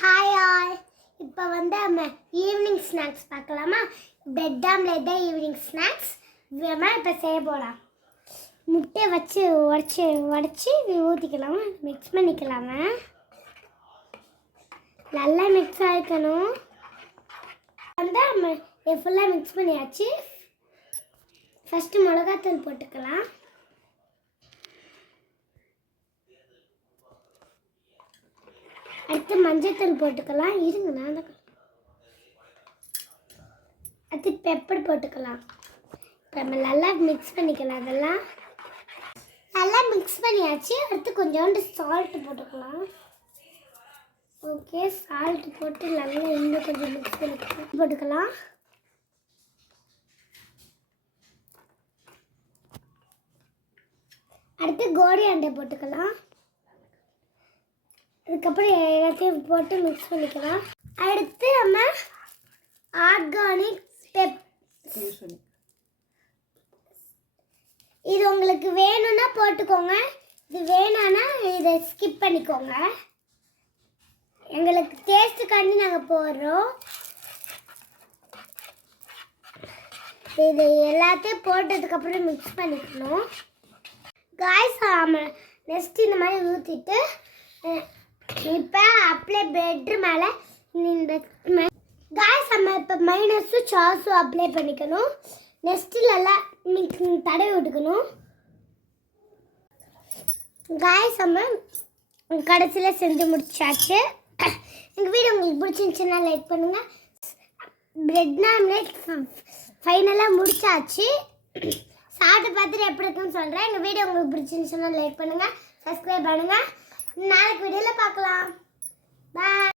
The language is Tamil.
Hi all. இப்போ நம்ம ஈவினிங் ஸ்நாக்ஸ் பார்க்கலாமா? பிரெட் ஆம்லேட் தான் ஈவினிங் ஸ்நாக்ஸ். நம்ம இப்போ செய்ய போகலாம். முட்டையை வச்சு உடச்சி ஊற்றிக்கலாமா, மிக்ஸ் பண்ணிக்கலாமா. நல்லா மிக்ஸ் ஆகிக்கணும். நம்ம ஃபுல்லாக மிக்ஸ் பண்ணியாச்சு. ஃபஸ்ட்டு மிளகாத்தூள் போட்டுக்கலாம். அடுத்து மஞ்சத்தூள் போட்டுக்கலாம். இருங்க, நான் அடுத்து பெப்பர் போட்டுக்கலாம். இப்போ நம்ம நல்லா மிக்ஸ் பண்ணிக்கலாம். அதெல்லாம் நல்லா மிக்ஸ் பண்ணியாச்சு. அடுத்து கொஞ்சோண்டு சால்ட்டு போட்டுக்கலாம். ஓகே, சால்ட்டு போட்டு நல்லா இன்னும் கொஞ்சம் மிக்ஸ் பண்ணிக்கலாம். போட்டுக்கலாம். அடுத்து கோடி அண்டை போட்டுக்கலாம். அதுக்கப்புறம் எல்லாத்தையும் போட்டு மிக்ஸ் பண்ணிக்கலாம். அடுத்து நம்ம ஆர்கானிக் இது உங்களுக்கு வேணும்னா போட்டுக்கோங்க, இது வேணான்னா இதை ஸ்கிப் பண்ணிக்கோங்க. எங்களுக்கு டேஸ்ட்டுக்காண்டி நாங்கள் போடுறோம். இது எல்லாத்தையும் போட்டதுக்கப்புறம் மிக்ஸ் பண்ணிக்கணும். காய்ஸ் நெக்ஸ்ட் இந்த மாதிரி ஊற்றிட்டு இப்போ அப்ளை பிரெட் மேலே இந்த காய்ஸ் நம்ம இப்போ மைனஸும் சாஸும் அப்ளை பண்ணிக்கணும். நெக்ஸ்ட்டு நல்லா தடவி விட்டுக்கணும். காய்ஸ் நம்ம கடைசியில் செஞ்சு முடிச்சாச்சு. எங்கள் வீடியோ உங்களுக்கு பிடிச்சிருந்துச்சுன்னா லைக் பண்ணுங்கள். பிரெட் ஆம்லேட் ஃபைனலாக முடிச்சாச்சு. சாப்பிட்டு பார்த்துட்டு எப்படி இருக்குன்னு சொல்கிறேன். எங்கள் வீடியோ உங்களுக்கு பிடிச்சிருந்துச்சுன்னா லைக் பண்ணுங்கள், சப்ஸ்கிரைப் பண்ணுங்கள். நாளைக்கு வீடியோவில் பார்க்கலாம். பாய்.